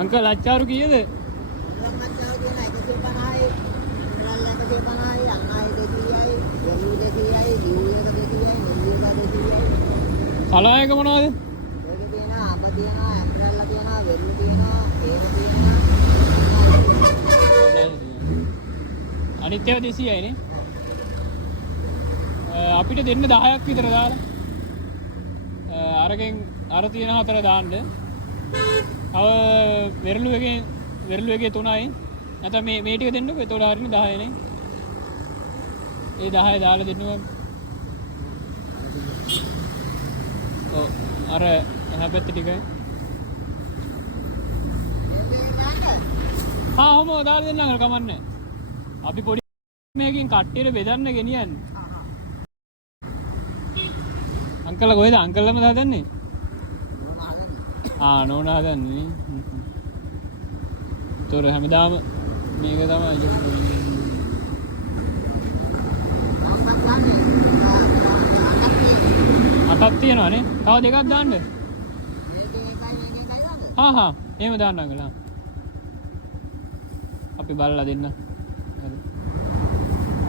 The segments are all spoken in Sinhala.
අංකල් අච්චාරු කීයද? කලායක මොනවද? අනිත් ඒවා 200යි නේ. අපිට දෙන්න 10ක් විතර දාලා. අරගෙන් අර තියෙන 4 දාන්න. අව වෙරළු එකේ 3යි. නැත්නම් මේ ටික දෙන්නකෝ. ඒතකොට හරියන්නේ 10 නේ. ඒ 10 දාලා දෙන්නවා. ඔව් අර එහා පැත්තේ ටිකයි. ඔහොම දාලා දෙන්නම් අර කමන්නේ. අපි පොඩි මේකෙන් කට්ටියට බෙදන්න ගෙනියන්නේ. අංකල් කොහෙද? අංකල්ලම දාදන්නේ? නෝනා හදන්නේ නේ. තොර හැමදාම මේක තමයි. අටක් තියෙනවා නේ. තව දෙකක් දාන්න. එහෙම දාන්න අංකල්. අපි බලලා දෙන්න. හරි.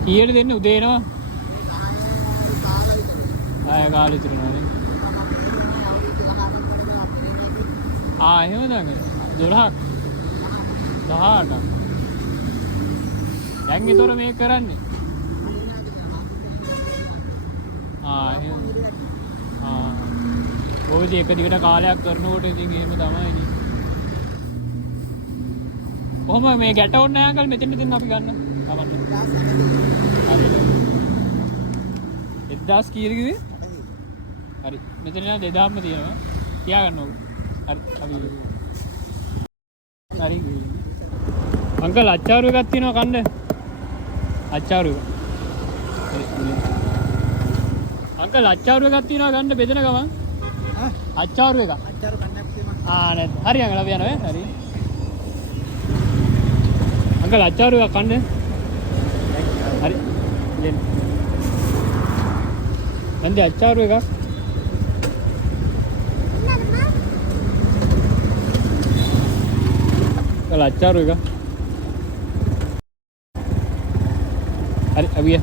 කීයට දෙන්න උදේ එනවා? කාලේ ඉතුරුනානේ. එහෙමද අංකල්? 12ක් 18ක්. දැන් ඒතොර මේක කරන්නේ. එහෙම. ඔය එක දිගට කාලයක් කරනකොට ඉතින් එහෙම තමයිනේ. කොහොම මේ ගැට ඕනේ නැහැ අංකල් මෙතෙන්ට දෙන්න අපි ගන්න. කවන්න. හරි. 1000 කීයද කිව්වේ? හරි. මෙතන නා 2000ක්ම තියෙනවා. තියාගන්න ඕක. හරි. අපි හරි. අංකල් අච්චාරු එකක් තියෙනවා කන්න. අච්චාරු එක. හරි. අංකල් අච්චාරු එකක් තියෙනවා ගන්න බෙදෙන ගමන්. අච්චාරු එක. අච්චාරු කන්නක් තියෙනවා. නේද. හරි අංකල් අපි යනවා හරි. අංකල් අච්චාරු එකක් කන්න. හරි. දෙන්න. nanti acar ya kak kalau acar ya kak hari abi ya